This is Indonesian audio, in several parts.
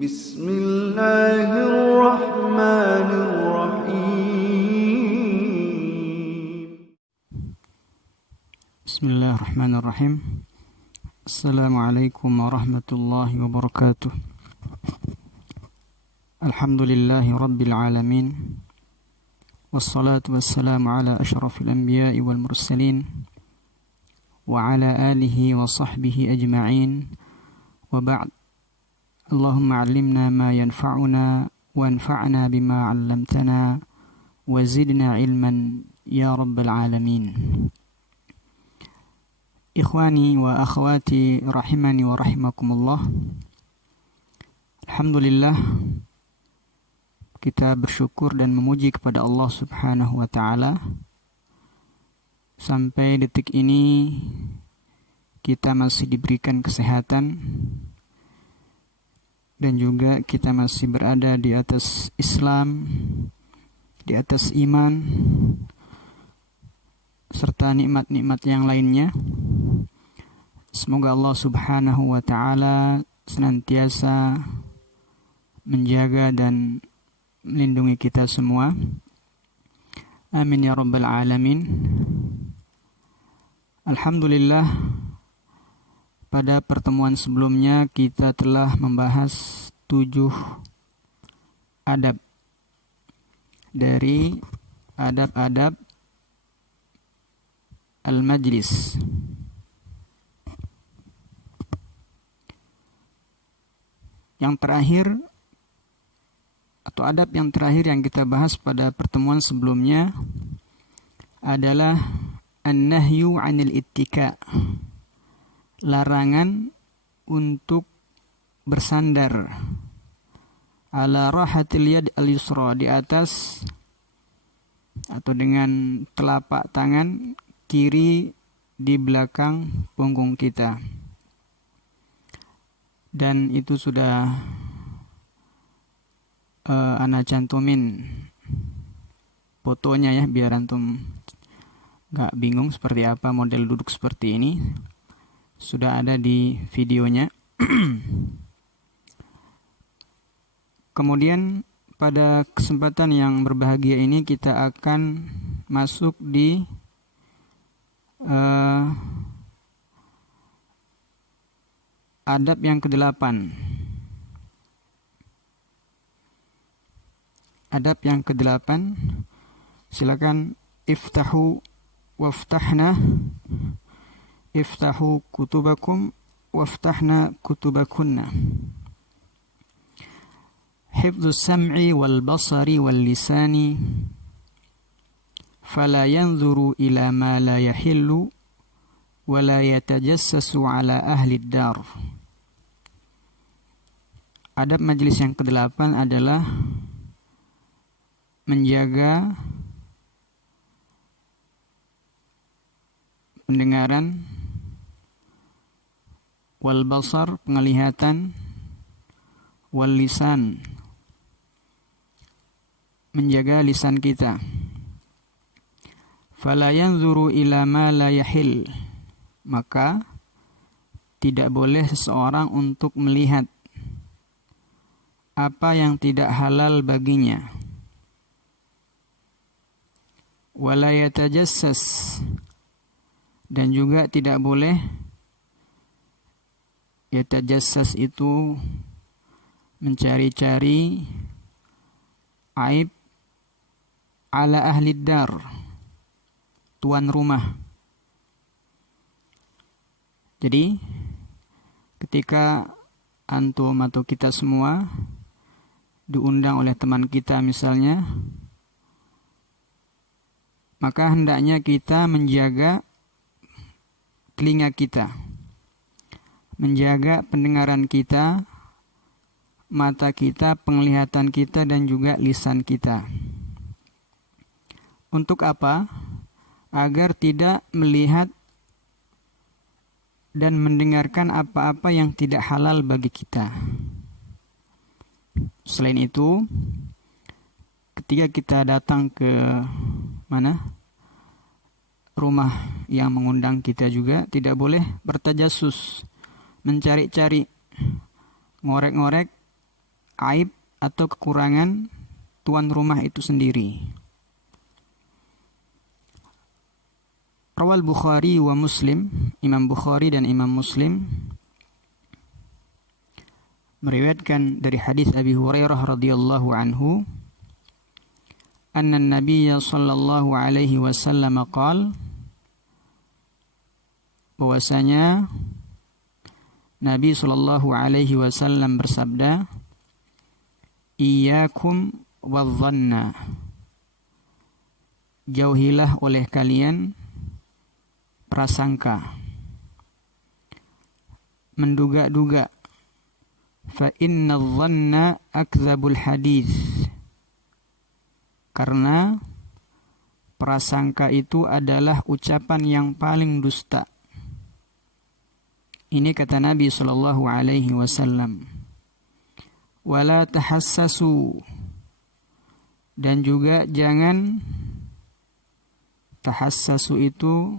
Bismillahirrahmanirrahim. Bismillahirrahmanirrahim. Assalamualaikum warahmatullahi wabarakatuh. Alhamdulillahi rabbil alamin. Wassalatu wassalamu ala ashrafil anbiya'i wal mursalin wa ala alihi wa sahbihi ajma'in. Wa ba'd. Allahumma 'allimna ma yanfa'una wa anfa'na bima 'allamtana wa zidna ilman ya rabbal alamin. Ikhwani wa akhwati rahimani wa rahimakumullah. Alhamdulillah, kita bersyukur dan memuji kepada Allah Subhanahu wa ta'ala. Sampai detik ini kita masih diberikan kesehatan dan juga kita masih berada di atas Islam, di atas iman, serta nikmat-nikmat yang lainnya. Semoga Allah Subhanahu wa ta'ala senantiasa menjaga dan melindungi kita semua. Amin ya rabbal alamin. Alhamdulillah, pada pertemuan sebelumnya kita telah membahas 7 adab dari adab-adab al-majlis. Yang terakhir, atau adab yang terakhir yang kita bahas pada pertemuan sebelumnya adalah an-nahyu 'anil ittika. Larangan untuk bersandar ala rahatil yad al-yusra, di atas atau dengan telapak tangan kiri di belakang punggung kita. Dan itu sudah ana cantumin fotonya ya, biar antum gak bingung seperti apa model duduk seperti ini. Sudah ada di videonya. Kemudian pada kesempatan yang berbahagia ini kita akan masuk di adab yang ke-8. Adab yang ke-8. Silakan iftahu waftahna. Iftahu kutubakum waftahna kutubakunna. Hifdzus sam'i wal basari wal lisani fala yanzuru ila ma la yahillu wa la yatajassasu ala ahli ad-dar. Adab majelis yang ke-8 adalah menjaga pendengaran, wal basar, penglihatan, wal lisan, menjaga lisan kita. Fala yanzuru ila ma la yahil, maka tidak boleh seseorang untuk melihat apa yang tidak halal baginya. Wala yatajassas, dan juga tidak boleh, yatajassas itu mencari-cari aib, ala ahli dar, tuan rumah. Jadi ketika antum atau kita semua diundang oleh teman kita misalnya, maka hendaknya kita menjaga telinga kita, menjaga pendengaran kita, mata kita, penglihatan kita, dan juga lisan kita. Untuk apa? Agar tidak melihat dan mendengarkan apa-apa yang tidak halal bagi kita. Selain itu, ketika kita datang ke rumah yang mengundang kita juga, tidak boleh bertajasus, mencari-cari, ngorek-ngorek aib atau kekurangan tuan rumah itu sendiri. Rawal Bukhari wa Muslim, Imam Bukhari dan Imam Muslim meriwayatkan dari hadis Abi Hurairah radhiyallahu anhu, anna an-nabiy sallallahu alaihi wasallam qala, bahwasanya Nabi sallallahu alaihi wasallam bersabda, iyyakum wadh-dhanna, jauhilah oleh kalian prasangka, menduga-duga. Fa inna dhanna akdzabul hadits, karena prasangka itu adalah ucapan yang paling dusta. Ini kata Nabi sallallahu alaihi wasallam. Wala tahassasu, dan juga jangan, tahassasu itu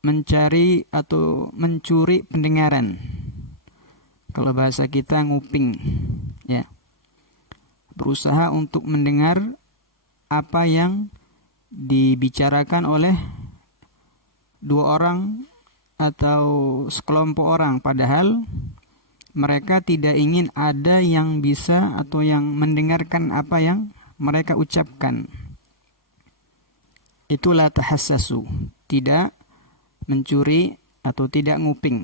mencari atau mencuri pendengaran. Kalau bahasa kita nguping, ya. Berusaha untuk mendengar apa yang dibicarakan oleh dua orang atau sekelompok orang, padahal mereka tidak ingin ada yang bisa atau yang mendengarkan apa yang mereka ucapkan. Itulah tahassasu, tidak mencuri atau tidak nguping.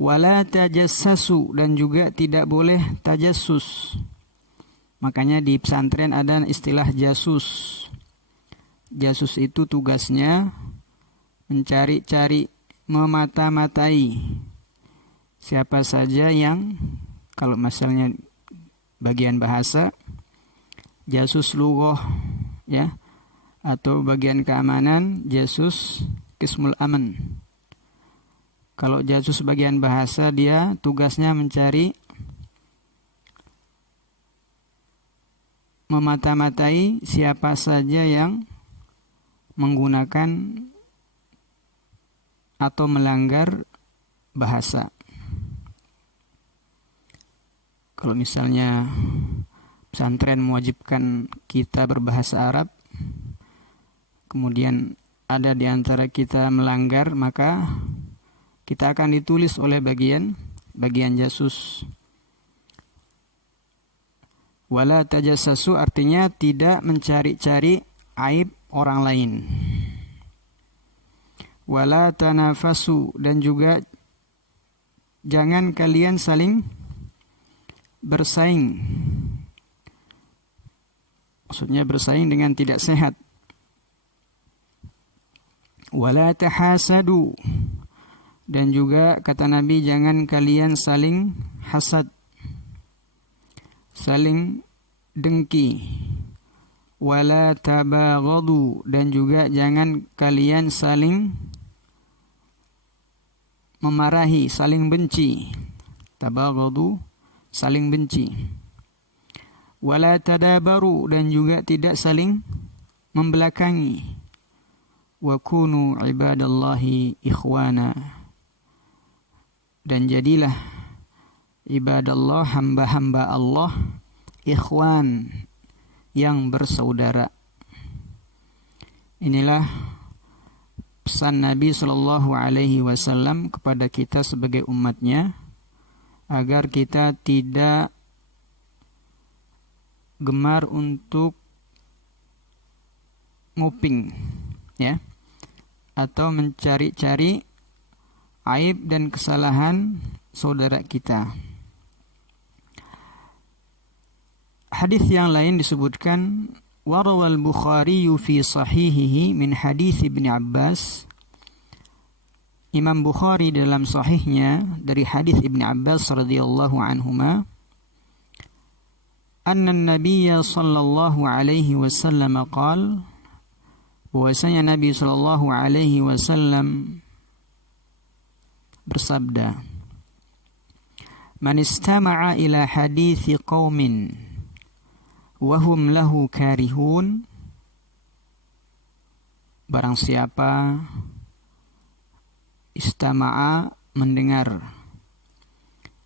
Wala tajassasu, dan juga tidak boleh tajassus. Makanya di pesantren ada istilah jasus. Jasus itu tugasnya mencari-cari, memata-matai siapa saja yang, kalau misalnya bagian bahasa, jasus lughah, ya, atau bagian keamanan, jasus qismul aman. Kalau jasus bagian bahasa, dia tugasnya mencari, memata-matai siapa saja yang menggunakan atau melanggar bahasa. Kalau misalnya pesantren mewajibkan kita berbahasa Arab, kemudian ada di antara kita melanggar, maka kita akan ditulis oleh bagian jasus. Wala tajassasu artinya tidak mencari-cari aib orang lain. Wala tanafasu, dan juga jangan kalian saling bersaing. Maksudnya bersaing dengan tidak sehat. Wala tahasadu, dan juga kata Nabi, jangan kalian saling hasad, saling dengki. Wala tabaghadu, dan juga jangan kalian saling memarahi, saling benci. Tabaghadu, saling benci. Wala tadabaru, dan juga tidak saling membelakangi. Wa kunu ibadallahi ikhwana, dan jadilah ibadallah, hamba-hamba Allah, ikhwan, yang bersaudara. Inilah pesan Nabi sallallahu alaihi wasallam kepada kita sebagai umatnya, agar kita tidak gemar untuk nguping, ya, atau mencari-cari aib dan kesalahan saudara kita. Hadis yang lain disebutkan, warawal Bukhari fi sahihihi min hadis Ibnu Abbas. Imam Bukhari dalam sahihnya dari hadis Ibnu Abbas radhiyallahu anhuma, anna an-nabiy sallallahu alaihi wasallam qala, bahwasanya Nabi sallallahu alaihi wasallam bersabda, man istama'a ila hadithi qaumin wa hum lahu karihun, barang siapa istama'a mendengar,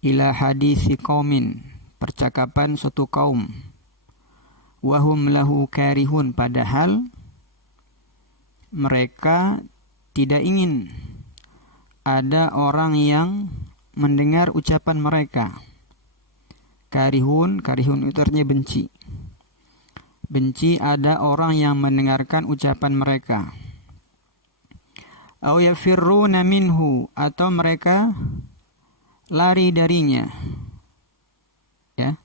ila hadithi qaumin, percakapan suatu kaum, wahum lahu karihun, padahal mereka tidak ingin ada orang yang mendengar ucapan mereka. Karihun itu artinya benci. Benci ada orang yang mendengarkan ucapan mereka. Au yafirruna minhu, atau mereka lari darinya, ya,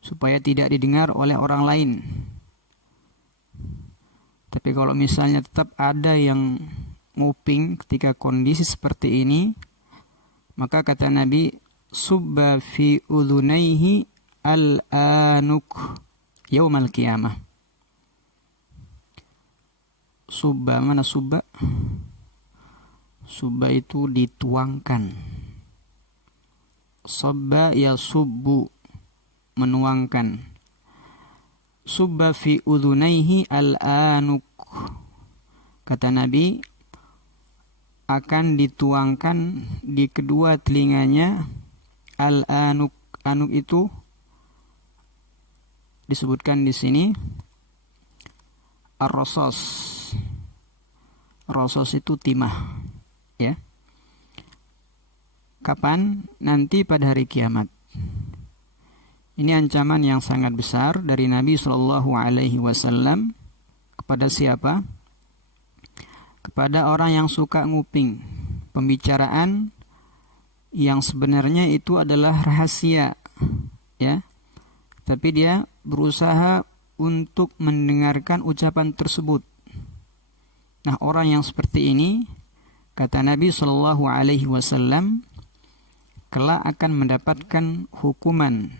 supaya tidak didengar oleh orang lain. Tapi kalau misalnya tetap ada yang nguping ketika kondisi seperti ini, maka kata Nabi, subba fi udhunaihi al-anuk yaumal qiyamah. Subba, mana subba? Subba itu dituangkan. Sabba ya subbu, menuangkan. Subba fi udhunaihi al-anuk, kata Nabi, akan dituangkan di kedua telinganya al-anuk. Anuk itu disebutkan di sini ar-rasos. Rasos itu timah, ya. Kapan? Nanti pada hari kiamat. Ini ancaman yang sangat besar dari Nabi Shallallahu Alaihi Wasallam kepada siapa? Kepada orang yang suka nguping pembicaraan yang sebenarnya itu adalah rahasia, ya. Tapi dia berusaha untuk mendengarkan ucapan tersebut. Nah, orang yang seperti ini, kata Nabi Shallallahu Alaihi Wasallam, kelak akan mendapatkan hukuman,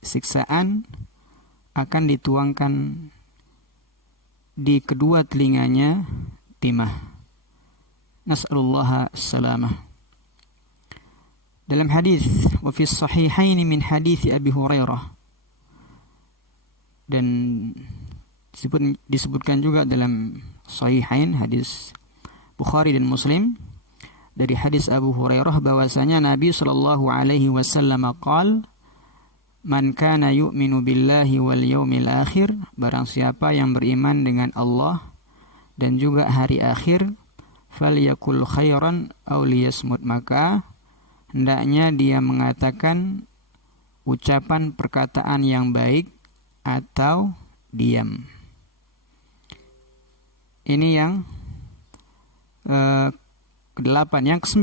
siksaan akan dituangkan di kedua telinganya timah. Nas'alullaha salamah. Dalam hadis wa fi sahihain min hadis Abi Hurairah, dan disebutkan juga dalam sahihain hadis Bukhari dan Muslim dari hadis Abu Hurairah bahwasanya Nabi sallallahu alaihi wasallam qaal, man kana yu'minu billahi wal yaumil akhir, barang siapa yang beriman dengan Allah dan juga hari akhir, falyakul khairan aw liyasmut, maka hendaknya dia mengatakan ucapan perkataan yang baik atau diam. Ini yang ke-8. Yang ke-9,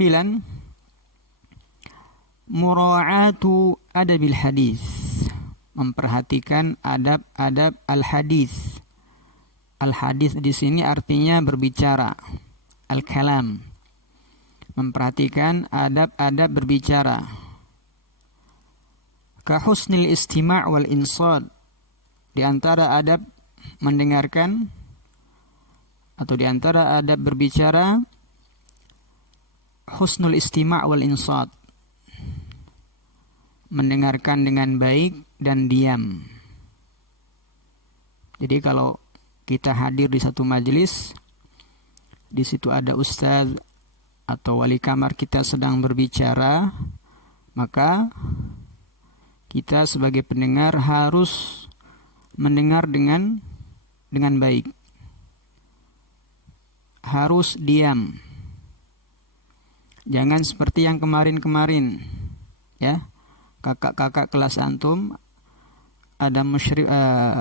mura'atu adabil hadis, memperhatikan adab-adab al-hadis. Al-hadis di sini artinya berbicara, al-kalam, memperhatikan adab-adab berbicara. Ka husnil istima' wal insad, di antara adab mendengarkan atau di antara adab berbicara, husnul istima' wal insad, mendengarkan dengan baik dan diam. Jadi kalau kita hadir di satu majelis, di situ ada ustaz atau wali kamar kita sedang berbicara, maka kita sebagai pendengar harus mendengar dengan baik. Harus diam. Jangan seperti yang kemarin-kemarin, ya. Kakak-kakak kelas antum, ada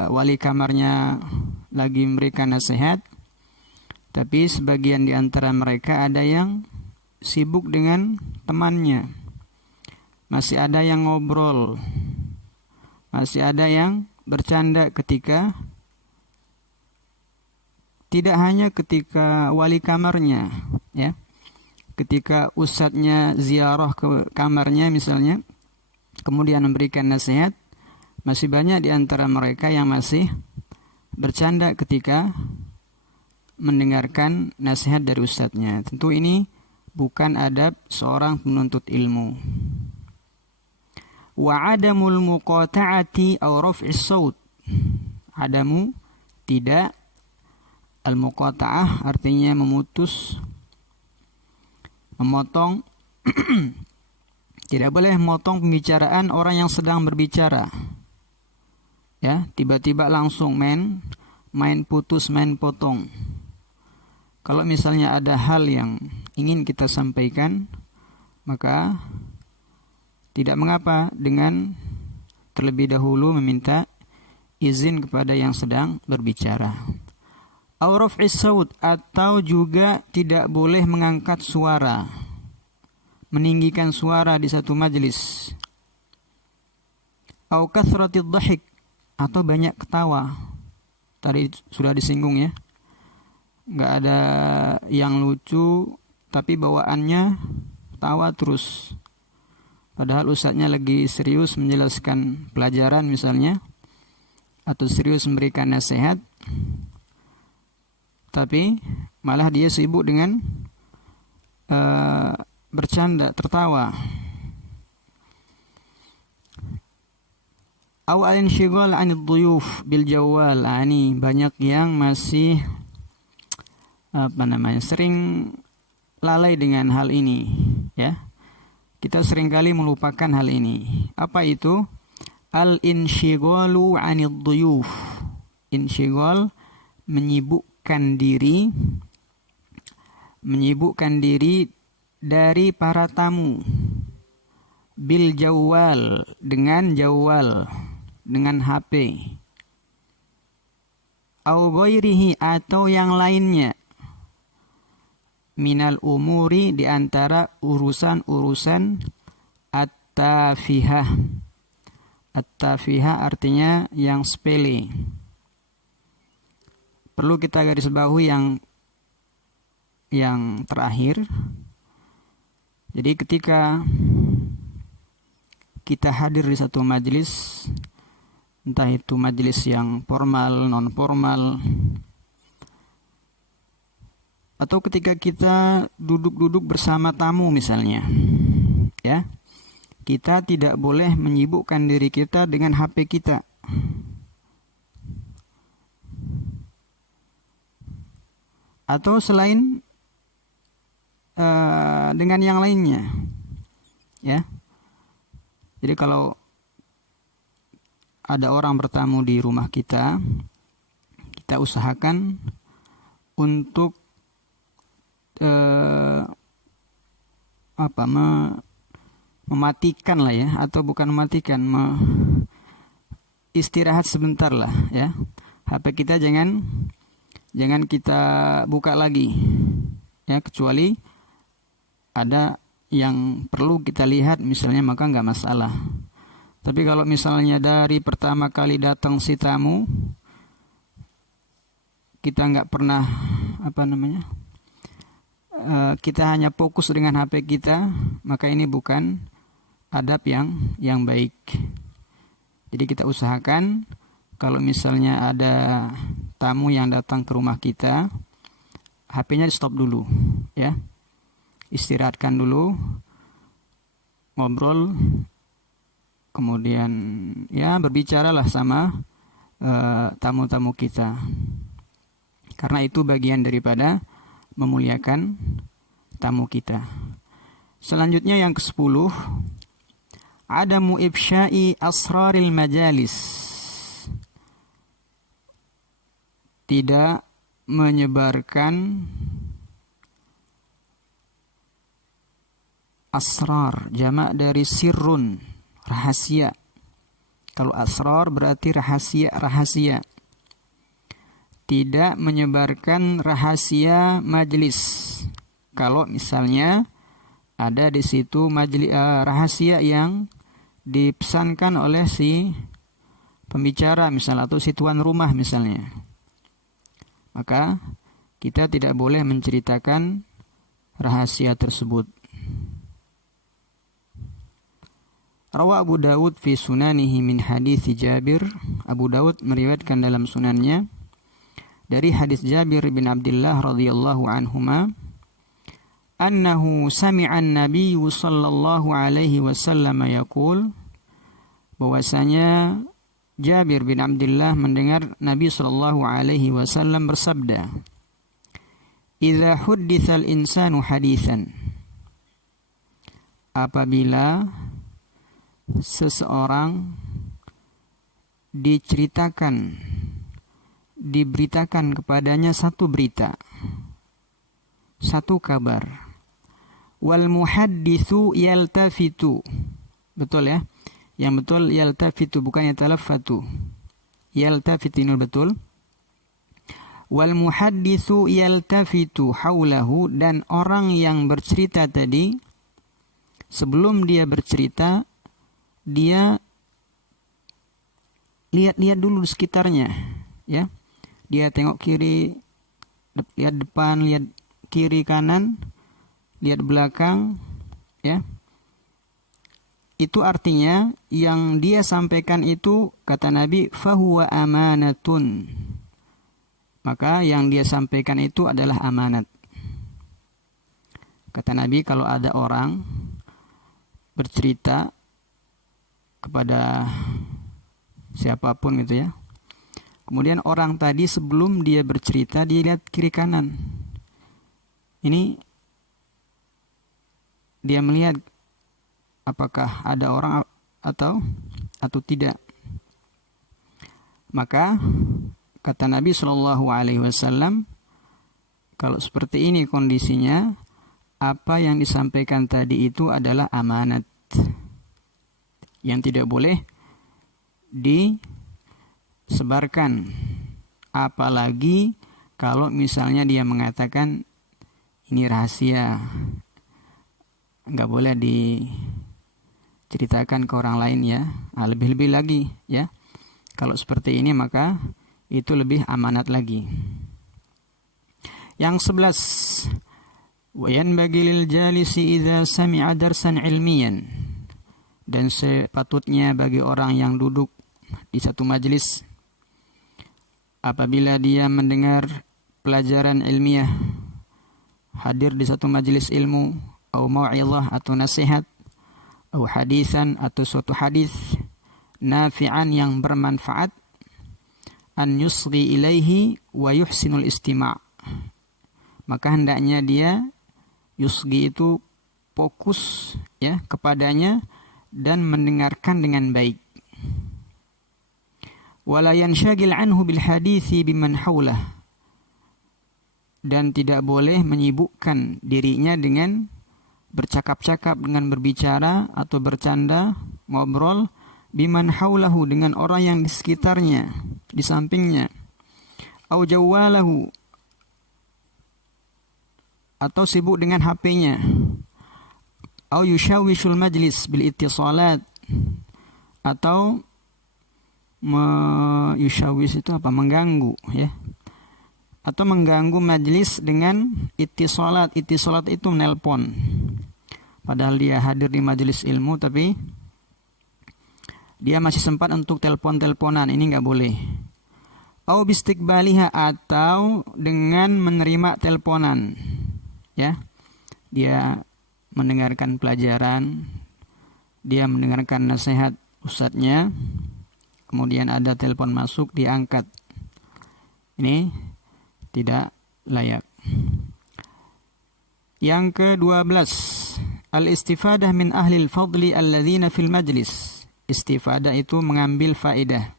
wali kamarnya lagi memberikan nasihat, tapi sebagian di antara mereka ada yang sibuk dengan temannya. Masih ada yang ngobrol. Masih ada yang bercanda ketika, tidak hanya ketika wali kamarnya, ya. Ketika ustadznya ziarah ke kamarnya misalnya, kemudian memberikan nasihat, masih banyak di antara mereka yang masih bercanda ketika mendengarkan nasihat dari ustadznya. Tentu ini bukan adab seorang penuntut ilmu. Wa adamul muqata'ati aw raf'is saut. Adamu, tidak. Al-muqata'ah artinya memutus, memotong Tidak boleh memotong pembicaraan orang yang sedang berbicara. Ya, tiba-tiba langsung main putus, main potong. Kalau misalnya ada hal yang ingin kita sampaikan, maka tidak mengapa dengan terlebih dahulu meminta izin kepada yang sedang berbicara. Aw raf'is saut, atau juga tidak boleh mengangkat suara, meninggikan suara di satu majelis. Au kathratid dhahik, atau banyak ketawa. Tadi sudah disinggung ya. Enggak ada yang lucu tapi bawaannya tawa terus. Padahal ustadznya lagi serius menjelaskan pelajaran misalnya, atau serius memberikan nasihat, tapi malah dia sibuk dengan bercanda, tertawa. Aw al-inshighal 'anid dhuyuf bil jawal. Ini banyak yang masih sering lalai dengan hal ini, ya. Kita seringkali melupakan hal ini. Apa itu? Al-inshighalu 'anid dhuyuf. Inshighal, menyibukkan diri dari para tamu. Bil jawal, dengan HP. Au ghairihi, atau yang lainnya. Minal umuri, di antara urusan-urusan at-tafihah. At-tafihah artinya yang sepele. Perlu kita garis bawahi yang terakhir. Jadi ketika kita hadir di satu majelis, entah itu majelis yang formal, non formal, atau ketika kita duduk-duduk bersama tamu misalnya, ya, kita tidak boleh menyibukkan diri kita dengan HP kita. Atau selain dengan yang lainnya, ya. Jadi kalau ada orang bertamu di rumah kita, kita usahakan untuk mematikan lah ya, atau bukan mematikan, istirahat sebentar lah ya. HP kita jangan kita buka lagi ya, kecuali ada yang perlu kita lihat misalnya, maka nggak masalah. Tapi kalau misalnya dari pertama kali datang si tamu kita nggak pernah kita hanya fokus dengan HP kita, maka ini bukan adab yang baik. Jadi kita usahakan kalau misalnya ada tamu yang datang ke rumah kita, HP-nya di stop dulu, ya. Istirahatkan dulu, ngobrol, kemudian ya berbicaralah sama tamu-tamu kita. Karena itu bagian daripada memuliakan tamu kita. Selanjutnya yang ke-10, adamu ifsya'i asraril majalis. Tidak menyebarkan asrar, jamak dari sirrun, rahasia. Kalau asrar berarti rahasia. Tidak menyebarkan rahasia majelis. Kalau misalnya ada di situ rahasia yang dipesankan oleh si pembicara misalnya, atau si tuan rumah misalnya, maka kita tidak boleh menceritakan rahasia tersebut. Rawa Abu Dawud fi sunanihi min hadits Jabir. Abu Dawud meriwayatkan dalam sunannya dari hadis Jabir bin Abdullah radhiyallahu anhuma, annahu sami'a an-nabiy sallallahu alaihi wasallam yaqul, bahwasanya Jabir bin Abdullah mendengar Nabi sallallahu alaihi wasallam bersabda, "Idza hudditsal insanu haditsan." apabila seseorang diberitakan kepadanya satu berita, satu kabar. Wal muhadditsu yaltafitu. Betul ya? Yang betul yaltafitu, bukan yatalaffatu. Yaltafitu ini betul. Wal muhadditsu yaltafitu haulahu, dan orang yang bercerita tadi sebelum dia bercerita dia lihat-lihat dulu di sekitarnya, ya. Dia tengok kiri, lihat depan, lihat kiri kanan, lihat belakang, ya. Itu artinya yang dia sampaikan itu, kata Nabi, fahuwa amanatun. Maka yang dia sampaikan itu adalah amanat. Kata Nabi, kalau ada orang bercerita kepada siapapun gitu ya, kemudian orang tadi sebelum dia bercerita dia lihat kiri kanan, ini dia melihat apakah ada orang atau tidak. Maka kata Nabi Shallallahu Alaihi Wasallam, kalau seperti ini kondisinya, apa yang disampaikan tadi itu adalah amanat yang tidak boleh disebarkan. Apalagi kalau misalnya dia mengatakan ini rahasia, nggak boleh diceritakan ke orang lain ya. Nah, lebih-lebih lagi ya, kalau seperti ini maka itu lebih amanat lagi. Yang 11, وَيَنْبَغِي لِلْجَالِسِ إِذَا سَمِعَ دَرْسًا عِلْمِيًا, dan sepatutnya bagi orang yang duduk di satu majelis, apabila dia mendengar pelajaran ilmiah, hadir di satu majelis ilmu, atau mau'izah atau nasihat, atau hadisan atau suatu hadis, nafi'an yang bermanfaat, an yusghi ilaihi wa yuhsinul istima', maka hendaknya dia yusgi itu fokus ya kepadanya dan mendengarkan dengan baik. Wala yanshagil anhu bil hadithi biman haulah, dan tidak boleh menyibukkan dirinya dengan bercakap-cakap, dengan berbicara atau bercanda, ngobrol, biman haulahu, dengan orang yang di sekitarnya, di sampingnya. Au jawwalahu, atau sibuk dengan HP-nya. Au yushawishul majlis bil ittisalat, atau yushawish itu apa? Mengganggu ya. Atau mengganggu majlis dengan ittisalat. Ittisalat itu menelpon. Padahal dia hadir di majelis ilmu tapi dia masih sempat untuk telepon-teleponan, ini enggak boleh. Au bistiqbaliha, atau dengan menerima teleponan. Ya, dia mendengarkan pelajaran, dia mendengarkan nasihat ustadznya, kemudian ada telepon masuk, diangkat. Ini tidak layak. Yang ke-12, al-istifadah min ahlil fadli alladzina fil majlis. Istifadah itu mengambil faedah,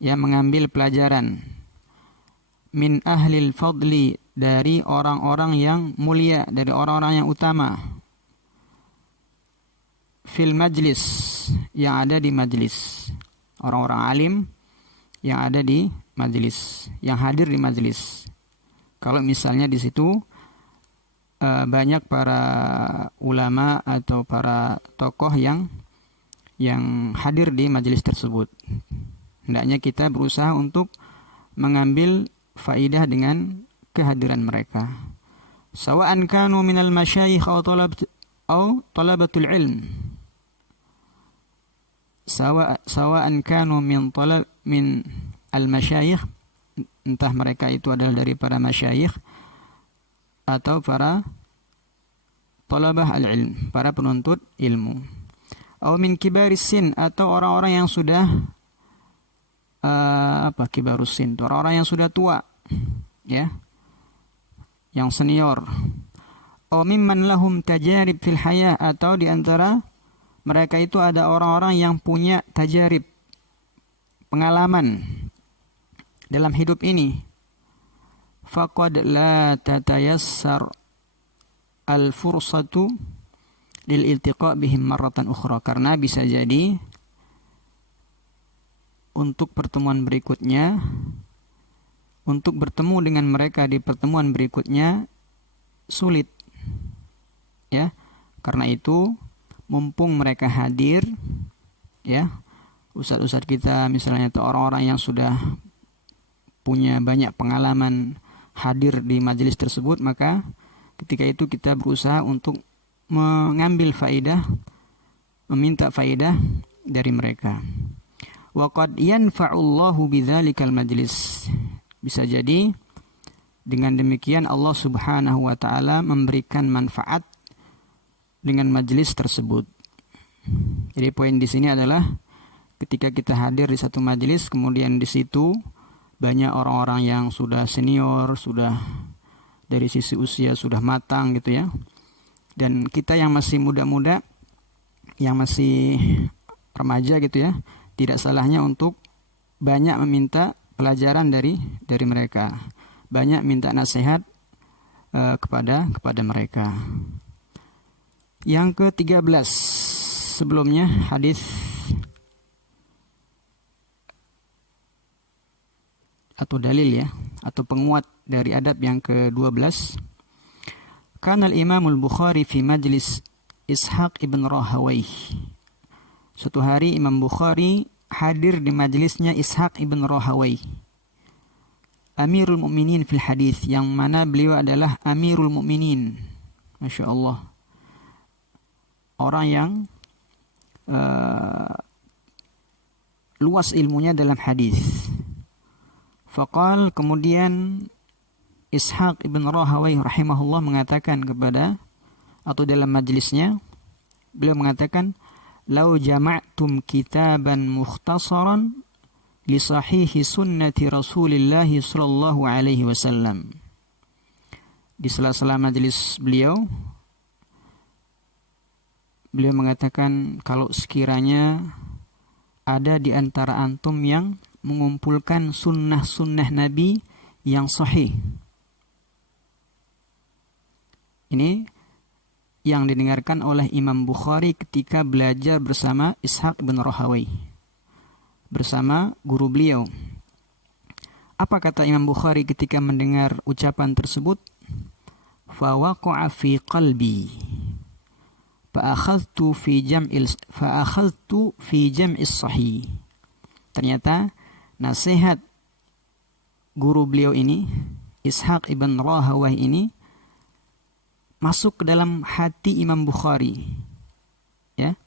ya, mengambil pelajaran. Min ahlil fadli, dari orang-orang yang mulia, dari orang-orang yang utama. Fil majlis, yang ada di majlis. Orang-orang alim yang ada di majlis, yang hadir di majlis. Kalau misalnya di situ banyak para ulama atau para tokoh yang hadir di majlis tersebut, hendaknya kita berusaha untuk mengambil faidah dengan kehadiran mereka. Sawa'an kanu minal masyayikh atau talabatul ilm. Sawa'an kanu min al-masyayikh, entah mereka itu adalah dari para masyayikh atau para talabah al-ilm, para penuntut ilmu. Atau min kibaris sin, atau orang-orang yang sudah kibarus sin, orang-orang yang sudah tua, ya, yang senior. mimman lahum tajarib fil hayah, atau di antara mereka itu ada orang-orang yang punya tajarib, pengalaman dalam hidup ini. Faqad la tatayassar al-fursatu lil iltiqa bihim marratan ukhra, karena bisa jadi untuk pertemuan berikutnya, untuk bertemu dengan mereka di pertemuan berikutnya sulit, ya. Karena itu mumpung mereka hadir, ya, ustadz-ustadz kita misalnya itu orang-orang yang sudah punya banyak pengalaman hadir di majelis tersebut, maka ketika itu kita berusaha untuk mengambil faedah, meminta faedah dari mereka. Wa qad yanfa'ullahu bidzalikal majlis. Bisa jadi dengan demikian Allah Subhanahu wa taala memberikan manfaat dengan majelis tersebut. Jadi poin di sini adalah ketika kita hadir di satu majelis, kemudian di situ banyak orang-orang yang sudah senior, sudah dari sisi usia sudah matang gitu ya. Dan kita yang masih muda-muda, yang masih remaja gitu ya, tidak salahnya untuk banyak meminta pelajaran dari mereka, banyak minta nasihat kepada mereka. Yang ke-13, sebelumnya hadis atau dalil ya, atau penguat dari adab yang ke-12. Kana al-Imam al-Bukhari fi majlis Ishaq ibn Rahawayh. Suatu hari Imam Bukhari hadir di majelisnya Ishaq ibn Rahawayh, Amirul Mukminin fil hadis, yang mana beliau adalah Amirul Mukminin. Masya Allah, orang yang luas ilmunya dalam hadis. Faqal, kemudian Ishaq ibn Rahawayh rahimahullah mengatakan kepada, atau dalam majelisnya beliau mengatakan, "Lau jama'tum kitaban mukhtasaran li sahihi sunnati Rasulillah sallallahu alaihi wasallam." Di sela-sela majelis beliau mengatakan, kalau sekiranya ada di antara antum yang mengumpulkan sunnah-sunnah Nabi yang sahih. Ini yang didengarkan oleh Imam Bukhari ketika belajar bersama Ishaq bin Rahawayh, bersama guru beliau. Apa kata Imam Bukhari ketika mendengar ucapan tersebut? Fawaqa'a fi qalbi fa'akhadhtu fi jam'is sahih. Ternyata nasihat guru beliau ini, Ishaq ibn Rahawayh ini, masuk ke dalam hati Imam Bukhari, ya,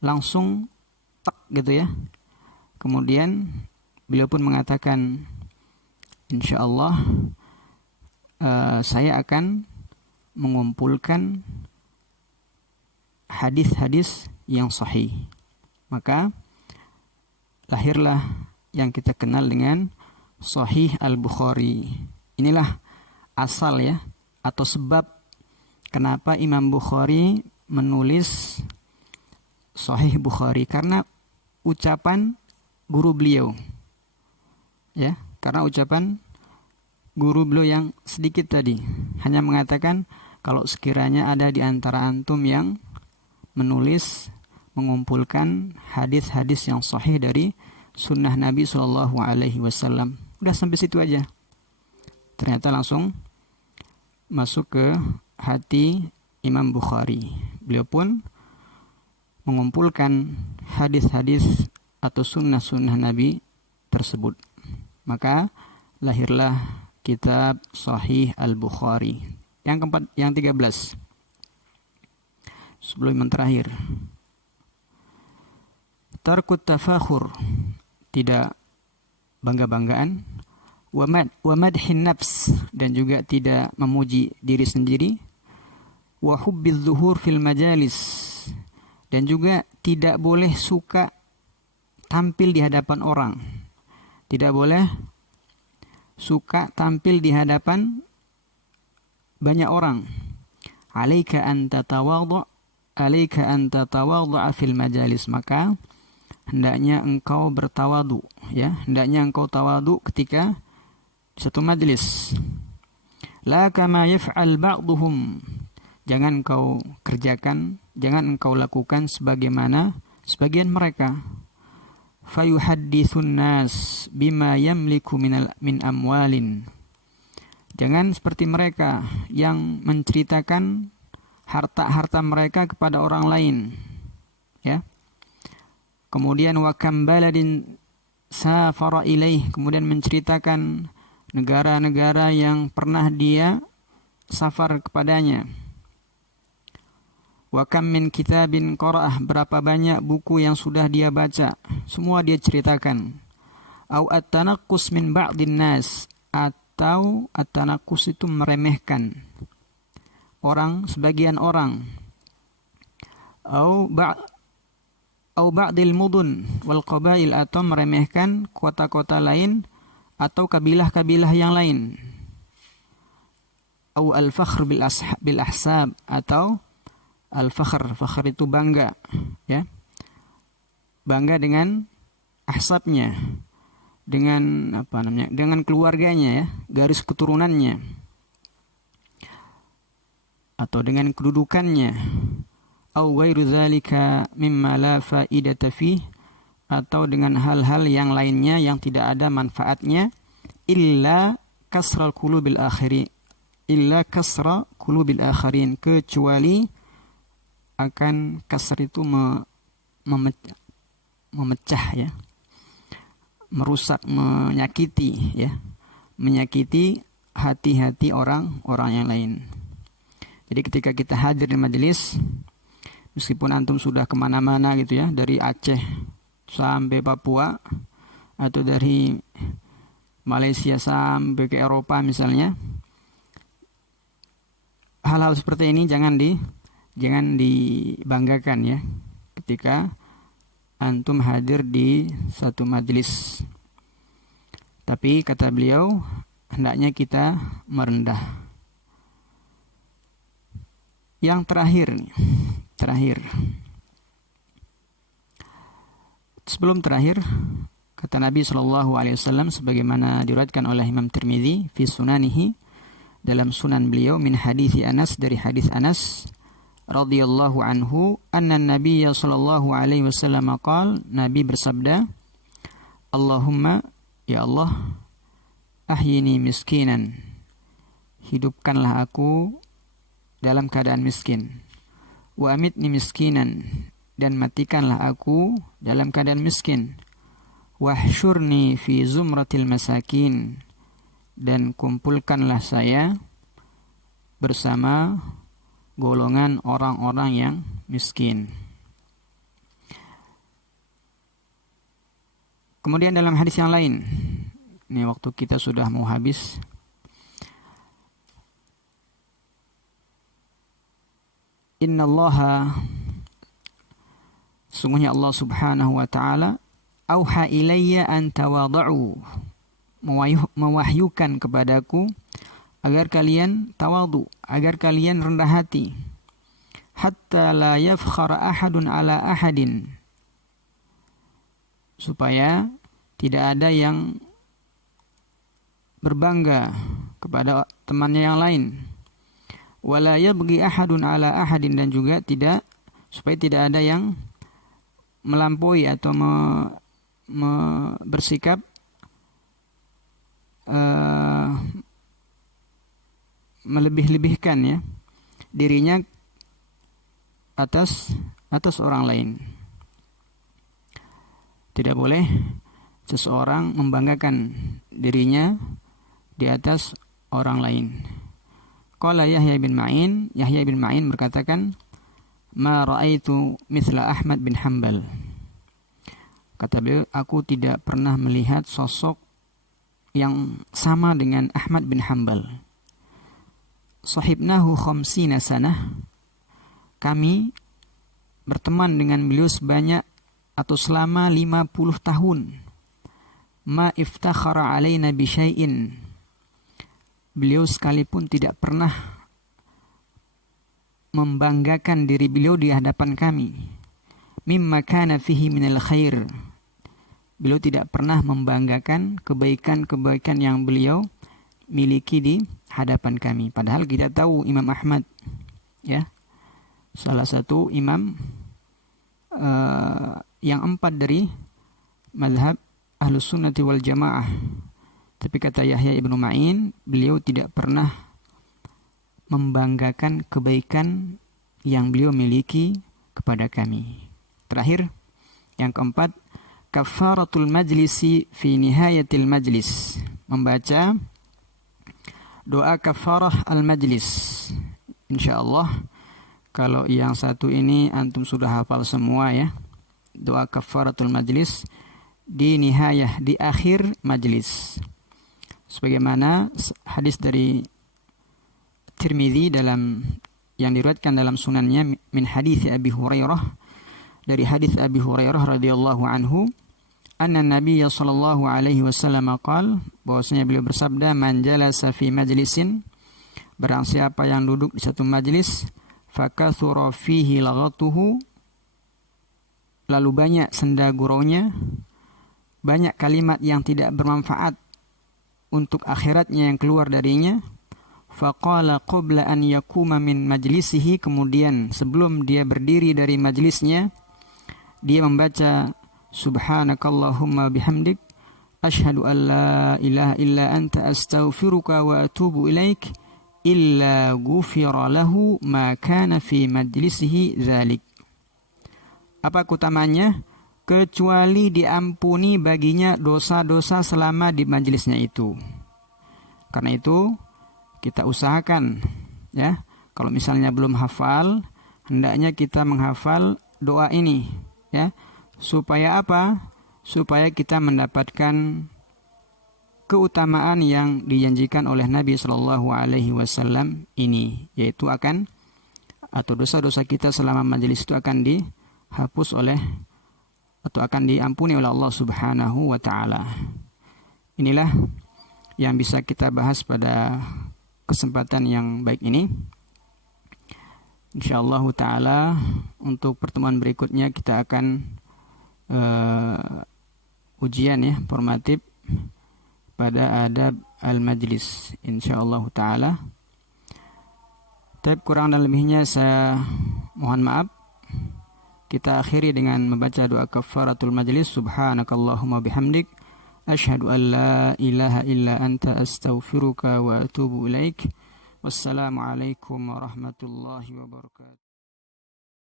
langsung tak gitu ya. Kemudian beliau pun mengatakan, insyaallah saya akan mengumpulkan hadis-hadis yang sahih. Maka lahirlah yang kita kenal dengan Sahih Al-Bukhari. Inilah asal ya, atau sebab kenapa Imam Bukhari menulis Sahih Bukhari, karena ucapan guru beliau. Ya, karena ucapan guru beliau yang sedikit tadi hanya mengatakan, kalau sekiranya ada di antara antum yang mengumpulkan hadis-hadis yang sahih dari sunnah Nabi Shallallahu Alaihi Wasallam. Udah sampai situ aja. Ternyata langsung masuk ke hati Imam Bukhari. Beliau pun mengumpulkan hadis-hadis atau sunnah-sunnah Nabi tersebut. Maka lahirlah kitab Sahih Al-Bukhari. Yang keempat, yang 13. Sebelum yang terakhir. Tarkut tafakhur, tidak bangga-banggaan. Wa madhin nafs, dan juga tidak memuji diri sendiri. Wa hubbiz zuhur fil majalis, dan juga tidak boleh suka tampil di hadapan orang. Tidak boleh suka tampil di hadapan banyak orang. alaika an tatawadhu' fil majalis, maka hendaknya engkau bertawadu, ya, hendaknya engkau tawadu ketika di satu majlis. La kama yaf'al ba'duhum, jangan engkau kerjakan, jangan engkau lakukan sebagaimana sebagian mereka. Fayuhaddithun nas bima yamliku min amwalin, jangan seperti mereka yang menceritakan harta-harta mereka kepada orang lain, ya. Kemudian wa kam baladin safara ilaih, kemudian menceritakan negara-negara yang pernah dia safar kepadanya. Wa kam min kitabin qara'ah, berapa banyak buku yang sudah dia baca, semua dia ceritakan. Au at-tanaqqus min ba'din nas, atau at-tanaqqus itu meremehkan orang, sebagian orang. Au ba'dil mudun wal qabail, atau meremehkan kota-kota lain atau kabilah-kabilah yang lain. Au al-fakhr bil ahsab, atau al-fakhr, fakhr itu bangga, ya. Bangga dengan ahsabnya, dengan dengan keluarganya, ya, garis keturunannya, atau dengan kedudukannya. Au ghairu dzalika mimma la faidata fih, atau dengan hal-hal yang lainnya yang tidak ada manfaatnya. Illa kasra qulubil akhirin, kecuali akan kasar itu memecah, ya, merusak, menyakiti, ya, menyakiti hati-hati orang-orang yang lain. Jadi ketika kita hadir di majelis, meskipun antum sudah kemana-mana gitu, ya, dari Aceh sampai Papua, atau dari Malaysia sampai ke Eropa misalnya, hal-hal seperti ini jangan dibanggakan, ya, ketika antum hadir di satu majelis. Tapi kata beliau, hendaknya kita merendah. Yang terakhir. Sebelum terakhir, kata Nabi SAW, sebagaimana diriwayatkan oleh Imam Tirmidzi fi sunanihi, dalam sunan beliau, min hadithi Anas, dari hadis Anas radhiyallahu anhu, anna Nabiyya sallallahu alaihi wasallam qaal, Nabi bersabda, Allahumma, ya Allah, ahyini miskinan, hidupkanlah aku dalam keadaan miskin. Wa amitni miskinan, dan matikanlah aku dalam keadaan miskin. Wahsyurni fi zumratil masakin, dan kumpulkanlah saya bersama golongan orang-orang yang miskin. Kemudian dalam hadis yang lain, ini waktu kita sudah mau habis. Innallaha, sungguhnya Allah Subhanahu wa taala, auha ilayya an tawadhu, mewahyukan kepadaku agar kalian tawadu, agar kalian rendah hati. Hatta la yafkhara ahadun ala ahadin, supaya tidak ada yang berbangga kepada temannya yang lain. Wala yabghi ahadun ala ahadin, dan juga supaya tidak ada yang melampaui atau bersikap melebih-lebihkan, ya, dirinya atas orang lain. Tidak boleh seseorang membanggakan dirinya di atas orang lain. Qala Yahya bin Ma'in berkatakan, ma ra'aitu mithla Ahmad bin Hanbal. Kata beliau, aku tidak pernah melihat sosok yang sama dengan Ahmad bin Hanbal. Sahibnahu khamsina sanah, kami berteman dengan beliau sebanyak atau selama 50 tahun. Ma iftakhara alaina bi syai'in, beliau sekalipun tidak pernah membanggakan diri beliau di hadapan kami. Mimma kana fihi minal khair. Beliau tidak pernah membanggakan kebaikan-kebaikan yang beliau miliki di hadapan kami. Padahal kita tahu Imam Ahmad, ya, salah satu imam yang 4 dari mazhab Ahlus Sunnati wal Jamaah. Tapi kata Yahya ibnu Ma'in, beliau tidak pernah membanggakan kebaikan yang beliau miliki kepada kami. Terakhir, yang keempat, kafaratul majlisi fi nihayatil majlis. Membaca doa kafarah al-majlis. InsyaAllah, kalau yang satu ini antum sudah hafal semua, ya. Doa kafaratul majlis di nihayah, di akhir majlis. Sebagaimana hadis dari Tirmidzi dalam yang diriwayatkan dalam sunannya min hadis Abi Hurairah, dari hadis Abi Hurairah radhiyallahu anhu, anna Nabiy sallallahu alaihi wasallam qaal, bahwasanya beliau bersabda, man jalasa fi majlisin, barang siapa yang duduk di satu majlis, fakathura fihi laghatuhu, lalu banyak senda guraunya, banyak kalimat yang tidak bermanfaat untuk akhiratnya yang keluar darinya, faqala qabla an yakuma min majlisihi, kemudian sebelum dia berdiri dari majlisnya, dia membaca subhanakallahumma bihamdik asyhadu an la ilaha illa anta astaghfiruka wa atubu ilaik, illa ghufira lahu ma kana fi majlisihi dzalik. Apa keutamanya? Kecuali diampuni baginya dosa-dosa selama di majlisnya itu. Karena itu kita usahakan, ya, kalau misalnya belum hafal, hendaknya kita menghafal doa ini, ya. Supaya apa? Supaya kita mendapatkan keutamaan yang dijanjikan oleh Nabi Shallallahu Alaihi Wasallam ini, yaitu akan, atau dosa-dosa kita selama majelis itu akan dihapus oleh, atau akan diampuni oleh Allah Subhanahu wa Ta'ala. Inilah yang bisa kita bahas pada kesempatan yang baik ini. InsyaAllah ta'ala untuk pertemuan berikutnya kita akan ujian, ya, formatif pada adab al-majlis, insyaallah ta'ala. Tapi kurang dan lebihnya saya mohon maaf. Kita akhiri dengan membaca doa kafaratul majlis, subhanakallahumma bihamdik asyhadu an la ilaha illa anta astaghfiruka wa atubu ilaik. Wassalamualaikum warahmatullahi wabarakatuh.